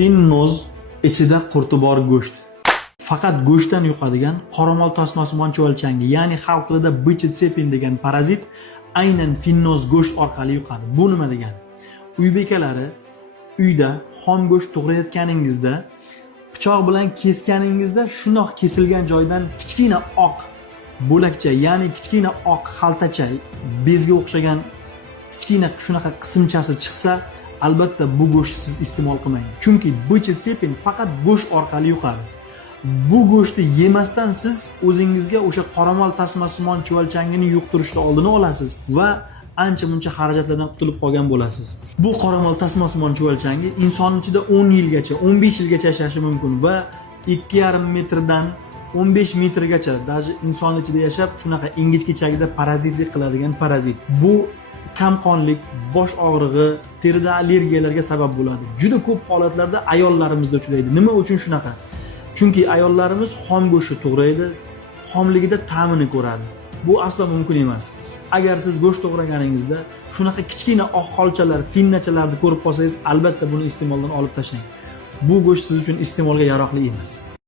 Finnoz ichida qurti bor go'sht. Faqat go'shtdan yuqadigan qoramol tasmasimon chuvalchangi, ya'ni xalq tilida bichitsepin degan parazit aynan finnoz go'sht orqali yuqadi. Bu nima degani? Uy bekalari uyda xom go'sht to'g'rayotganingizda pichoq bilan kesganingizda shundoq kesilgan joydan kichkina oq bo'lakcha, ya'ni kichkina oq xaltacha, bezga o'xshagan kichkina shunaqa qismchasi chiqsa, albatta bu go'shtni siz iste'mol qilmang. Chunki bichitsepin faqat go'sht orqali yuqadi. Bu go'shtni yemasdan siz o'zingizga o'sha qoramol tasmasimon chuvalchangini yuqtirishni oldini olasiz va ancha muncha xarajatlardan qutulib qolgan bo'lasiz. Bu qoramol tasmasimon chuvalchangi inson ichida 10 yilgacha, 15 yilgacha yashashi mumkin va 2,5 metrdan 15 metrgacha даже inson ichida yashab, shunaqa ingichkichagida parazitlik qiladigan parazit. Bu kamqonlik, bosh og'rig'i, terida allergiyalarga sabab bo'ladi. Juda ko'p holatlarda ayollarimizda uchraydi. Nima uchun shunaqa? Chunki ayollarimiz xom go'shtni to'g'raydi, xomligida ta'mini ko'radi. Bu aslo mumkin emas. Agar siz go'sht to'g'raganingizda shunaqa kichkina oq xolchalar, finnachalarni ko'rib qolsangiz, albatta buni iste'moldan olib tashlang. Bu go'sht siz uchun iste'molga yaroqli emas.